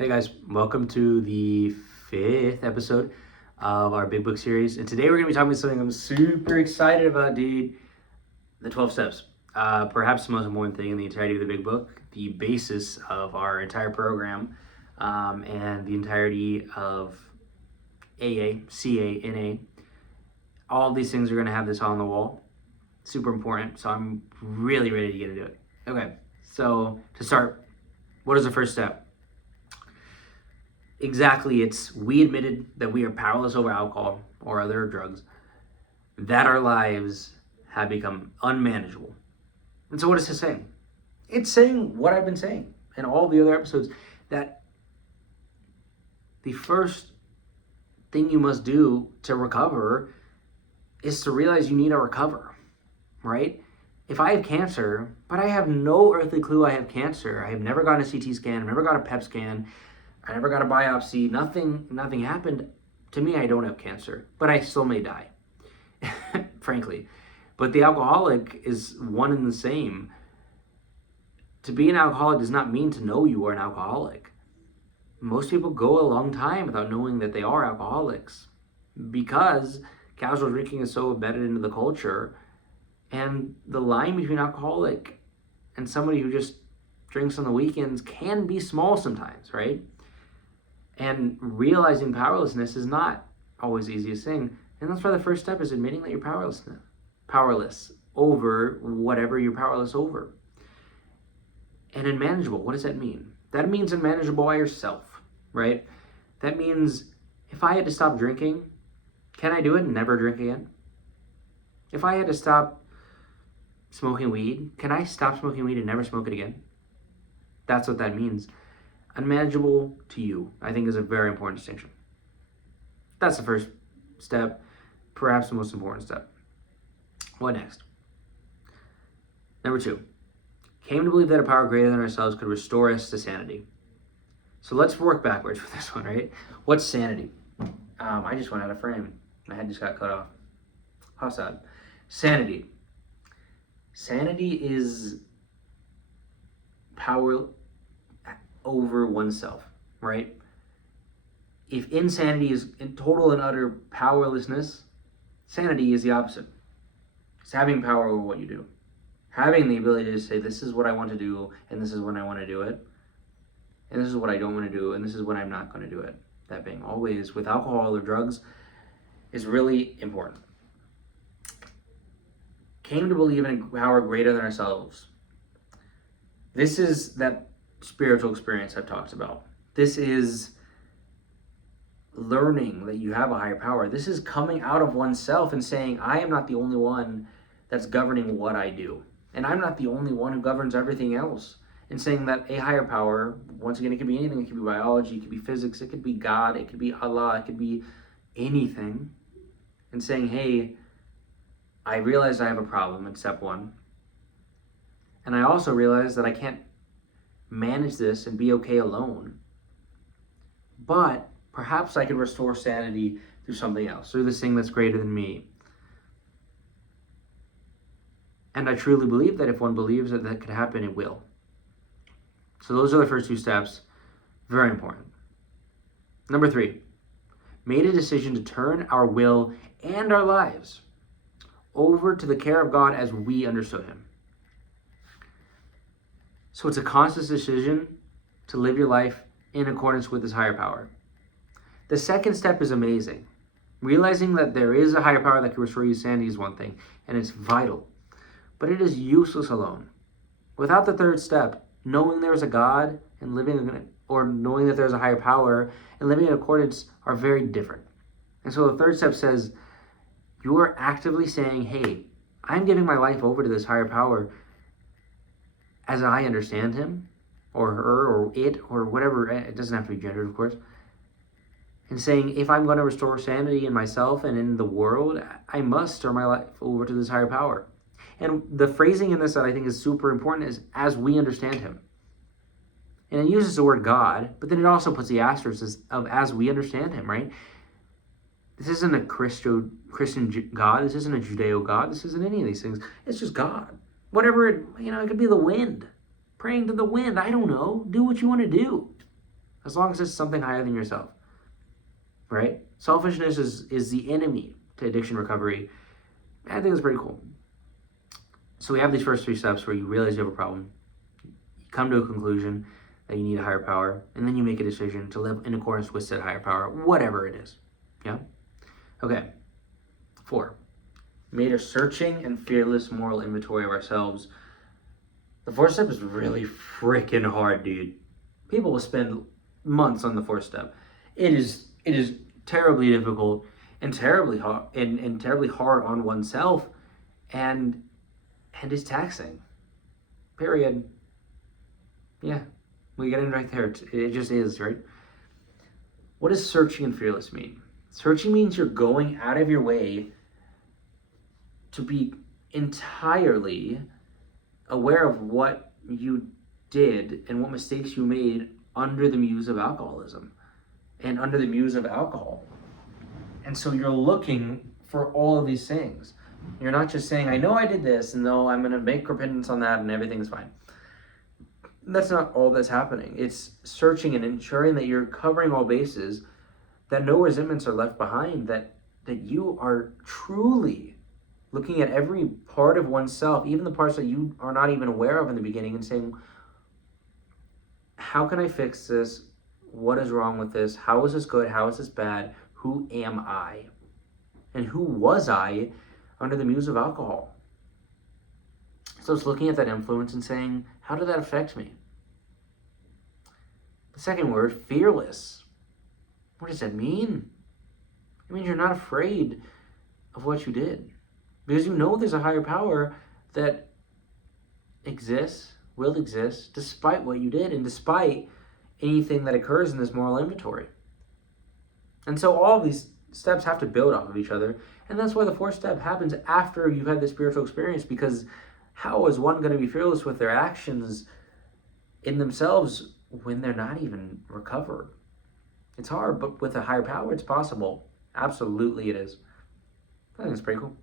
Hey guys, welcome to the 5th episode of our Big Book series. And today we're going to be talking about something I'm super excited about, dude. The 12 steps. Perhaps the most important thing in the entirety of the Big Book, the basis of our entire program, and the entirety of AA, CA, NA. All of these things are going to have this on the wall. Super important. So I'm really ready to get into it. Okay, so to start, what is the first step? Exactly, we admitted that we are powerless over alcohol or other drugs, that our lives have become unmanageable. And so what is this saying? It's saying what I've been saying in all the other episodes, that the first thing you must do to recover is to realize you need to recover, right? If I have cancer, but I have no earthly clue I have cancer, I have never gotten a CT scan, I've never got a PET scan, I never got a biopsy, nothing happened. To me, I don't have cancer, but I still may die, frankly. But the alcoholic is one and the same. To be an alcoholic does not mean to know you are an alcoholic. Most people go a long time without knowing that they are alcoholics because casual drinking is so embedded into the culture, and the line between alcoholic and somebody who just drinks on the weekends can be small sometimes, right? And realizing powerlessness is not always the easiest thing. And that's why the first step is admitting that you're powerless over whatever you're powerless over. And unmanageable, what does that mean? That means unmanageable by yourself, right? That means if I had to stop drinking, can I do it and never drink again? If I had to stop smoking weed, can I stop smoking weed and never smoke it again? That's what that means. Unmanageable to you, I think, is a very important distinction. That's the first step, perhaps the most important step. What next? Number 2, came to believe that a power greater than ourselves could restore us to sanity. So let's work backwards with this one, right? What's sanity? I just went out of frame. My head just got cut off. How sad. Sanity. Sanity is power over oneself, right? If insanity is in total and utter powerlessness, sanity is the opposite. It's having power over what you do. Having the ability to say, this is what I want to do, and this is when I want to do it, and this is what I don't want to do, and this is when I'm not going to do it. That being always with alcohol or drugs is really important. Came to believe in a power greater than ourselves. This is that spiritual experience I've talked about. This is learning that you have a higher power. This is coming out of oneself and saying, I am not the only one that's governing what I do. And I'm not the only one who governs everything else. And saying that a higher power, once again, it could be anything. It could be biology, it could be physics, it could be God, it could be Allah, it could be anything. And saying, hey, I realize I have a problem at step 1. And I also realize that I can't manage this and be okay alone. But perhaps I could restore sanity through something else, through this thing that's greater than me. And I truly believe that if one believes that that could happen, it will. So those are the first 2 steps. Very important. Number 3, made a decision to turn our will and our lives over to the care of God as we understood Him. So it's a conscious decision to live your life in accordance with this higher power. The second step is amazing. Realizing that there is a higher power that can restore you to sanity is one thing, and it's vital. But it is useless alone. Without the third step, knowing there is a God and living, or knowing that there's a higher power and living in accordance, are very different. And so the third step says, you are actively saying, hey, I'm giving my life over to this higher power as I understand him, or her, or it, or whatever. It doesn't have to be gendered, of course. And saying, if I'm going to restore sanity in myself and in the world, I must turn my life over to this higher power. And the phrasing in this that I think is super important is, as we understand him. And it uses the word God, but then it also puts the asterisk of as we understand him, right? This isn't a Christian God. This isn't a Judeo God. This isn't any of these things. It's just God. Whatever, it could be the wind. Praying to the wind. I don't know. Do what you want to do. as long as it's something higher than yourself, right? Selfishness is the enemy to addiction recovery. And I think it's pretty cool. So we have these first 3 steps where you realize you have a problem, you come to a conclusion that you need a higher power, and then you make a decision to live in accordance with said higher power, whatever it is. Yeah? Okay. 4. Made a searching and fearless moral inventory of ourselves. The 4th step is really freaking hard, dude. People will spend months on the 4th step. It is terribly difficult and terribly hard and terribly hard on oneself, and is taxing. Period. Yeah, we get in right there. It just is, right? What does searching and fearless mean? Searching means you're going out of your way to be entirely aware of what you did and what mistakes you made under the muse of alcoholism and under the muse of alcohol. And so you're looking for all of these things. You're not just saying, I know I did this, and though I'm going to make repentance on that and everything's fine. That's not all that's happening. It's searching and ensuring that you're covering all bases, that no resentments are left behind, that you are truly looking at every part of oneself, even the parts that you are not even aware of in the beginning, and saying, how can I fix this? What is wrong with this? How is this good? How is this bad? Who am I? And who was I under the muse of alcohol? So it's looking at that influence and saying, how did that affect me? The second word, fearless. What does that mean? It means you're not afraid of what you did, because you know there's a higher power that exists, will exist, despite what you did and despite anything that occurs in this moral inventory. And so all of these steps have to build off of each other. And that's why the 4th step happens after you've had this spiritual experience, because how is one going to be fearless with their actions in themselves when they're not even recovered? It's hard, but with a higher power, it's possible. Absolutely it is. I think it's pretty cool.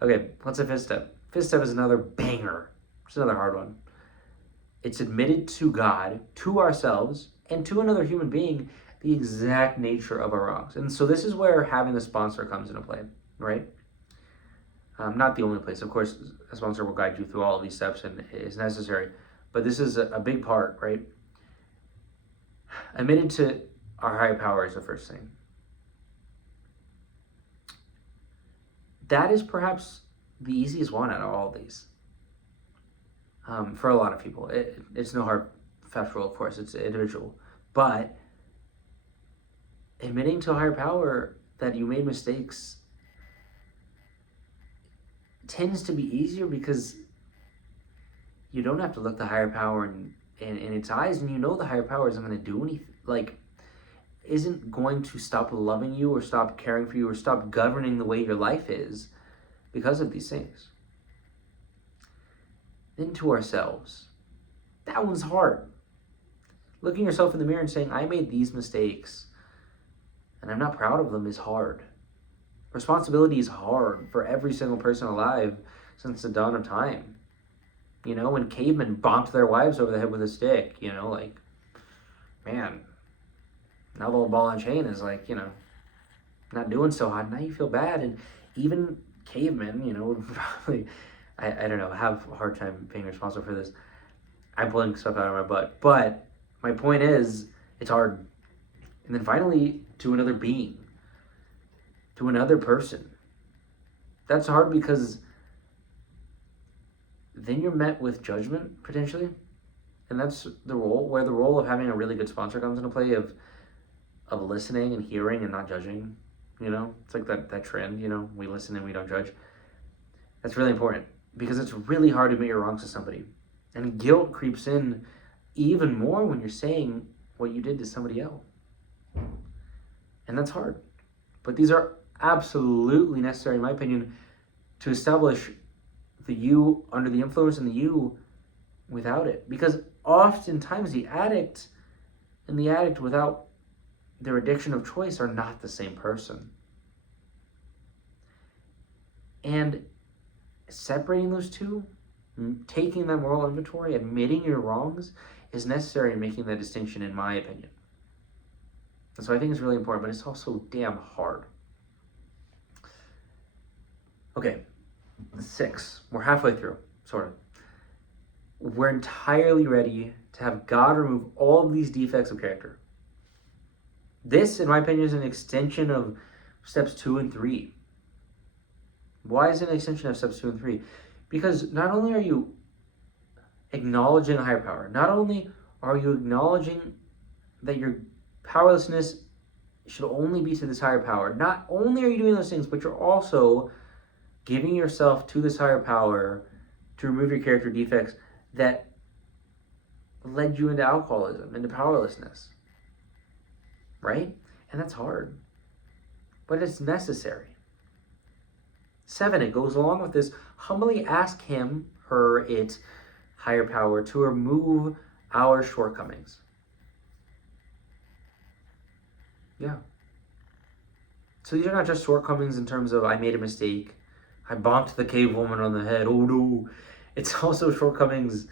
Okay, what's the 5th step? 5th step is another banger. It's another hard one. It's admitted to God, to ourselves, and to another human being the exact nature of our wrongs. And so this is where having a sponsor comes into play, right? Not the only place. Of course, a sponsor will guide you through all of these steps and is necessary. But this is a big part, right? Admitted to our higher power is the first thing. That is perhaps the easiest one out of all of these. For a lot of people. It's no hard fast rule, of course. It's individual. But admitting to a higher power that you made mistakes tends to be easier, because you don't have to look the higher power in its eyes, and you know the higher power isn't going to do anything, isn't going to stop loving you or stop caring for you or stop governing the way your life is because of these things. Then to ourselves. That one's hard. Looking yourself in the mirror and saying, I made these mistakes and I'm not proud of them is hard. Responsibility is hard for every single person alive since the dawn of time. When cavemen bonked their wives over the head with a stick, man, now the old ball and chain is not doing so hot. Now you feel bad. And even cavemen, would probably, I don't know, have a hard time being responsible for this. I'm pulling stuff out of my butt. But my point is, it's hard. And then finally, to another being, to another person. That's hard because then you're met with judgment, potentially. And that's the role of having a really good sponsor comes into play, of listening and hearing and not judging. It's like that trend, we listen and we don't judge. That's really important, because it's really hard to admit your wrongs to somebody. And guilt creeps in even more when you're saying what you did to somebody else. And that's hard. But these are absolutely necessary, in my opinion, to establish the you under the influence and the you without it. Because oftentimes the addict and the addict without their addiction of choice are not the same person. And separating those two, taking that moral inventory, admitting your wrongs, is necessary in making that distinction, in my opinion. And so I think it's really important, but it's also damn hard. Okay, 6. We're halfway through, sort of. We're entirely ready to have God remove all of these defects of character. This, in my opinion, is an extension of steps 2 and 3. Why is it an extension of steps 2 and 3? Because not only are you acknowledging a higher power, not only are you acknowledging that your powerlessness should only be to this higher power, not only are you doing those things, but you're also giving yourself to this higher power to remove your character defects that led you into alcoholism, into powerlessness. Right? And that's hard. But it's necessary. 7, it goes along with this. Humbly ask him, her, it, higher power, to remove our shortcomings. Yeah. So these are not just shortcomings in terms of I made a mistake, I bonked the cave woman on the head, oh no. It's also shortcomings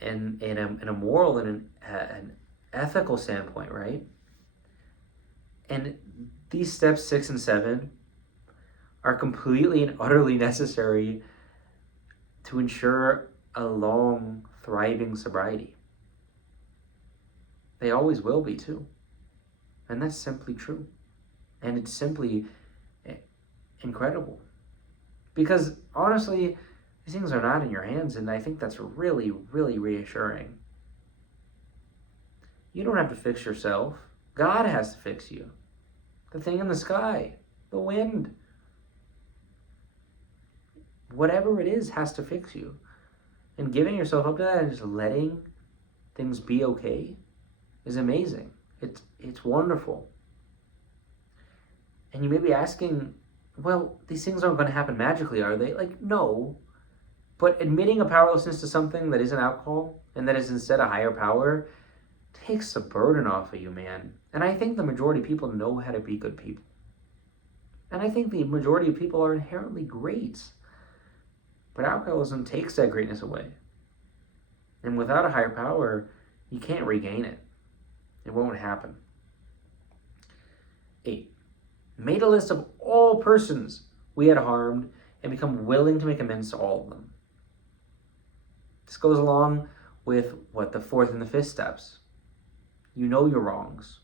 in a moral and an ethical standpoint, right? And these steps 6 and 7 are completely and utterly necessary to ensure a long, thriving sobriety. They always will be too. And that's simply true. And it's simply incredible. Because honestly, these things are not in your hands, and I think that's really, really reassuring. You don't have to fix yourself. God has to fix you. The thing in the sky, the wind, whatever it is has to fix you. And giving yourself up to that and just letting things be okay is amazing. It's wonderful. And you may be asking, well, these things aren't going to happen magically, are they? Like, no. But admitting a powerlessness to something that isn't alcohol and that is instead a higher power takes the burden off of you, man. And I think the majority of people know how to be good people. And I think the majority of people are inherently great. But alcoholism takes that greatness away. And without a higher power, you can't regain it. It won't happen. 8. Made a list of all persons we had harmed and become willing to make amends to all of them. This goes along with the 4th and the 5th steps. You know your wrongs.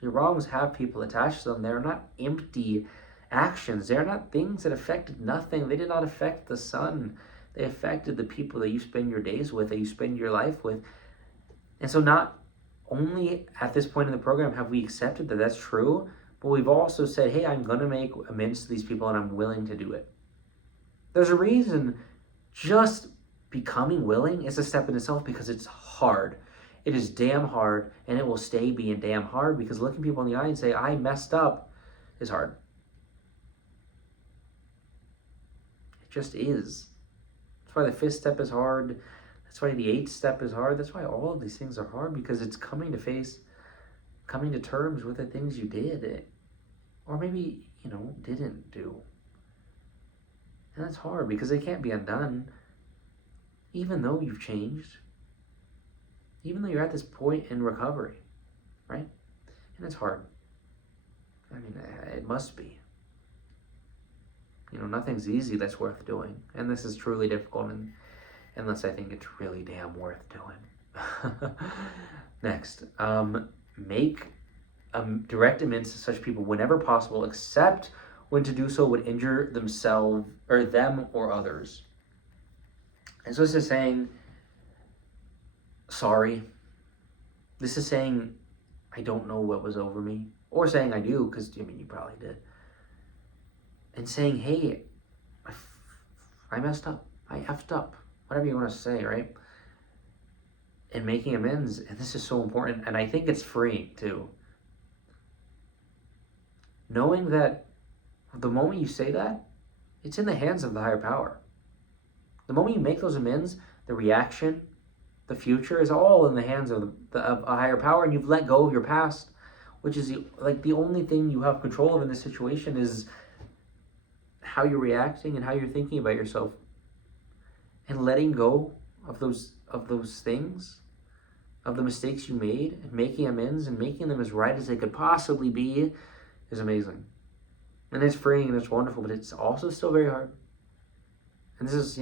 Your wrongs have people attached to them. They're not empty actions. They're not things that affected nothing. They did not affect the sun. They affected the people that you spend your days with, that you spend your life with. And so not only at this point in the program have we accepted that that's true, but we've also said, hey, I'm going to make amends to these people and I'm willing to do it. There's a reason just becoming willing is a step in itself, because it's hard. It is damn hard, and it will stay being damn hard, because looking people in the eye and say, I messed up, is hard. It just is. That's why the 5th step is hard. That's why the 8th step is hard. That's why all of these things are hard, because it's coming to terms with the things you did, or maybe, didn't do. And that's hard, because they can't be undone, even though you've changed, even though you're at this point in recovery, right? And it's hard. I mean, it must be. Nothing's easy that's worth doing. And this is truly difficult, unless I think it's really damn worth doing. Next, make direct amends to such people whenever possible, except when to do so would injure themselves or them or others. And so this is saying, sorry. This is saying, I don't know what was over me. Or saying I do, because, you probably did. And saying, hey, I messed up. I effed up. Whatever you want to say, right? And making amends. And this is so important. And I think it's free, too. Knowing that the moment you say that, it's in the hands of the higher power. The moment you make those amends, the reaction, the future is all in the hands of a higher power, and you've let go of your past, which is the only thing you have control of in this situation is how you're reacting and how you're thinking about yourself. And letting go of those of those things, of the mistakes you made, and making amends and making them as right as they could possibly be is amazing. And it's freeing and it's wonderful, but it's also still very hard. And this is,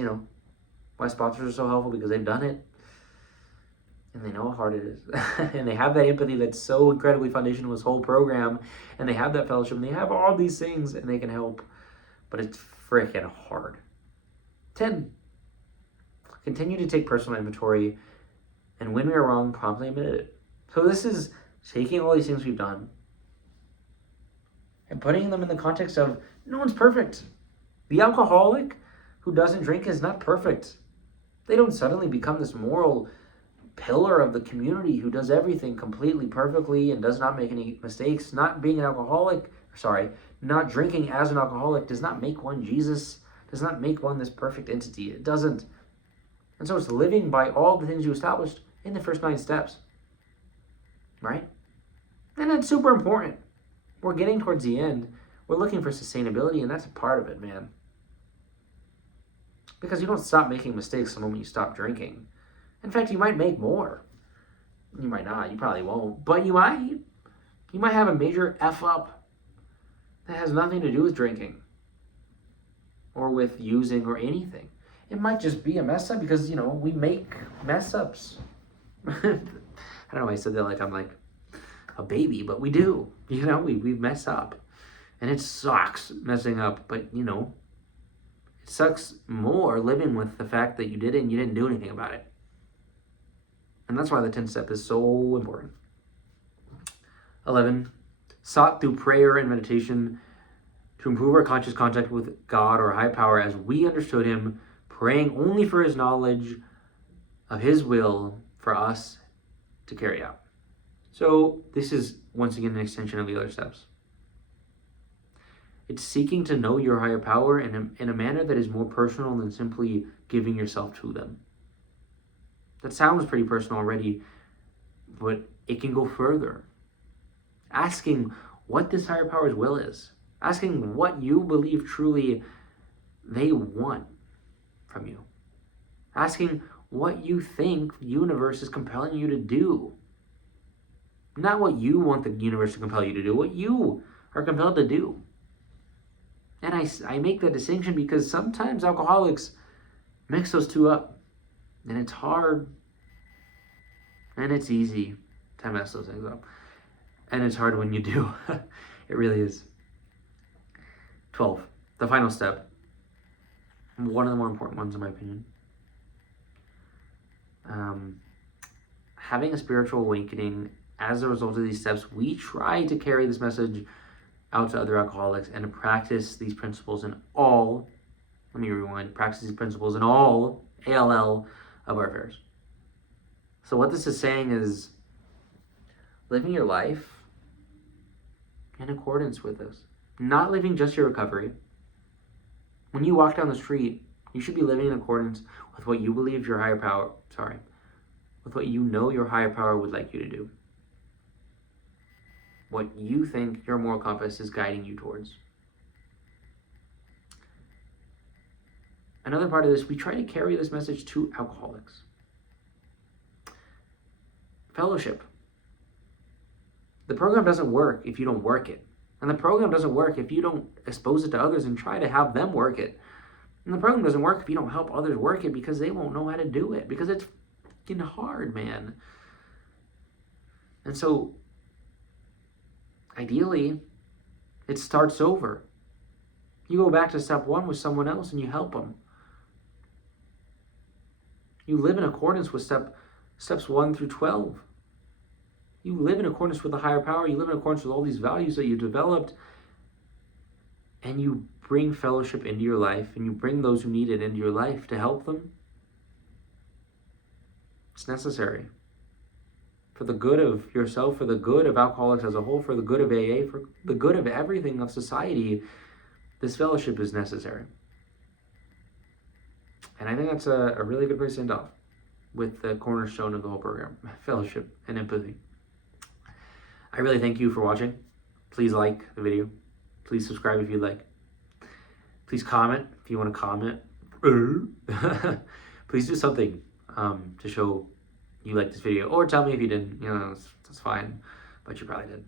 why sponsors are so helpful, because they've done it. And they know how hard it is. And they have that empathy that's so incredibly foundational to this whole program. And they have that fellowship. And they have all these things. And they can help. But it's freaking hard. 10. Continue to take personal inventory. And when we are wrong, promptly admit it. So this is taking all these things we've done and putting them in the context of no one's perfect. The alcoholic who doesn't drink is not perfect. They don't suddenly become this moral pillar of the community who does everything completely perfectly and does not make any mistakes. Not being an alcoholic, not drinking as an alcoholic does not make one Jesus, does not make one this perfect entity. It doesn't. And so it's living by all the things you established in the first 9 steps. Right? And that's super important. We're getting towards the end. We're looking for sustainability, and that's a part of it, man. Because you don't stop making mistakes the moment you stop drinking. In fact, you might make more. You might not. You probably won't. But you might. You might have a major F up that has nothing to do with drinking or with using or anything. It might just be a mess up because, we make mess ups. I don't know why I said that like I'm like a baby, but we do. We mess up. And it sucks messing up, but, it sucks more living with the fact that you did it and you didn't do anything about it. And that's why the 10th step is so important. 11, sought through prayer and meditation to improve our conscious contact with God or high power as we understood him, praying only for his knowledge of his will for us to carry out. So this is, once again, an extension of the other steps. It's seeking to know your higher power in a manner that is more personal than simply giving yourself to them. That sounds pretty personal already, but it can go further. Asking what this higher power's will is. Asking what you believe truly they want from you. Asking what you think the universe is compelling you to do. Not what you want the universe to compel you to do, what you are compelled to do. And I make that distinction because sometimes alcoholics mix those two up. And it's hard. And it's easy to mess those things up. And it's hard when you do. It really is. 12. The final step. One of the more important ones in my opinion. Having a spiritual awakening as a result of these steps, we try to carry this message out to other alcoholics and to practice these principles in all, practice these principles in all ALL of our affairs. So what this is saying is living your life in accordance with this. Not living just your recovery. When you walk down the street, you should be living in accordance with what you believe your higher power, with what you know your higher power would like you to do. What you think your moral compass is guiding you towards. Another part of this, we try to carry this message to alcoholics. Fellowship. The program doesn't work if you don't work it. And the program doesn't work if you don't expose it to others and try to have them work it. And the program doesn't work if you don't help others work it because they won't know how to do it. Because it's fucking hard, man. And so, ideally, it starts over. You go back to step 1 with someone else and you help them. You live in accordance with steps 1 through 12. You live in accordance with the higher power. You live in accordance with all these values that you developed. And you bring fellowship into your life. And you bring those who need it into your life to help them. It's necessary. For the good of yourself, for the good of alcoholics as a whole, for the good of AA, for the good of everything of society, this fellowship is necessary. And I think that's a really good place to end off with the cornerstone of the whole program, fellowship and empathy. I really thank you for watching. Please like the video. Please subscribe if you'd like. Please comment if you want to comment. Please do something. to show you liked this video, or tell me if you didn't. That's fine, but you probably did.